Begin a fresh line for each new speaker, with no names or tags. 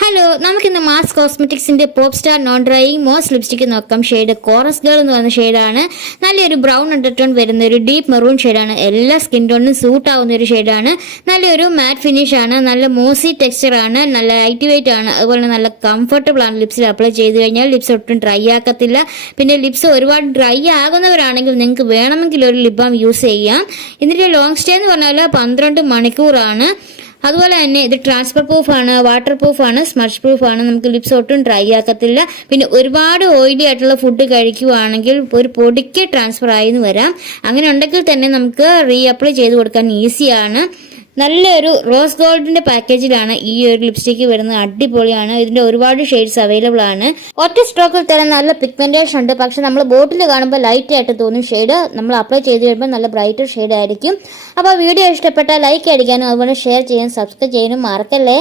Hello നമുക്കിന്ന് Mars കോസ്മെറ്റിക്സിന്റെ pop star non drying mousse lipstick നോക്കാം shade chorus girl എന്ന് പറയുന്ന ഷെയ്ഡാണ് നല്ലൊരു ബ്രൗൺ അണ്ടർടോൺ വരുന്ന ഒരു ഡീപ്പ് മെറൂൺ ഷെയ്ഡാണ് എല്ലാ സ്കിൻ ടോണിനും സൂട്ട് ആവുന്ന ഒരു ഷെയ്ഡാണ് നല്ലൊരു മാറ്റ് ഫിനിഷ് ആണ്. നല്ല മോസി ടെക്സ്ചർ ആണ്. നല്ല ലൈറ്റ് വെയിറ്റ് ആണ്. അതുപോലെ നല്ല കംഫർട്ടബിൾ ആണ് ലിപ്സിൽ അപ്ലൈ ചെയ്ത് കഴിഞ്ഞാൽ ലിപ്സ് ഒട്ടും ഡ്രൈ ആക്കത്തില്ല. പിന്നെ ലിപ്സ് ഒരുപാട് ഡ്രൈ ആകുന്നവരാണെങ്കിൽ നിങ്ങൾക്ക് വേണമെങ്കിൽ ഒരു ലിപ് ബാം യൂസ് ചെയ്യാം. ഇതിന്റെ ലോങ് സ്റ്റേ എന്ന് പറഞ്ഞാൽ പന്ത്രണ്ട് മണിക്കൂറാണ്. അതുപോലെ തന്നെ ഇത് ട്രാൻസ്ഫർ പ്രൂഫ് ആണ് വാട്ടർ പ്രൂഫ് ആണ് സ്മർച്ച് പ്രൂഫ് ആണ്. നമുക്ക് ലിപ്സ് ഒട്ടും ഡ്രൈ ആക്കത്തില്ല. പിന്നെ ഒരുപാട് ഓയിലി ആയിട്ടുള്ള ഫുഡ് കഴിക്കുവാണെങ്കിൽ ഒരു പൊടിക്ക് ട്രാൻസ്ഫർ ആയി എന്ന് വരാം. അങ്ങനെ ഉണ്ടെങ്കിൽ തന്നെ നമുക്ക് റീ അപ്ലൈ ചെയ്ത് കൊടുക്കാൻ ഈസിയാണ് നല്ലൊരു റോസ് ഗോൾഡിന്റെ പാക്കേജിലാണ് ഈ ഒരു ലിപ്സ്റ്റിക്ക് വരുന്നത്. അടിപൊളിയാണ്. ഇതിന്റെ ഒരുപാട് ഷെയ്ഡ്സ് അവൈലബിൾ ആണ്. ഒറ്റ സ്ട്രോക്കിൽ തന്നെ നല്ല പിഗ്മെന്റേഷൻ ഉണ്ട്. പക്ഷെ നമ്മൾ ബോട്ടിൽ കാണുമ്പോൾ ലൈറ്റ് ആയിട്ട് തോന്നും. ഷെയ്ഡ് നമ്മൾ അപ്ലൈ ചെയ്ത് കഴിയുമ്പോൾ നല്ല ബ്രൈറ്റ് ഷെയ്ഡ് ആയിരിക്കും. അപ്പോൾ വീഡിയോ ഇഷ്ടപ്പെട്ടാൽ ലൈക്ക് അടിക്കാനും അതുപോലെ ഷെയർ ചെയ്യാനും സബ്സ്ക്രൈബ് ചെയ്യാനും മറക്കല്ലേ?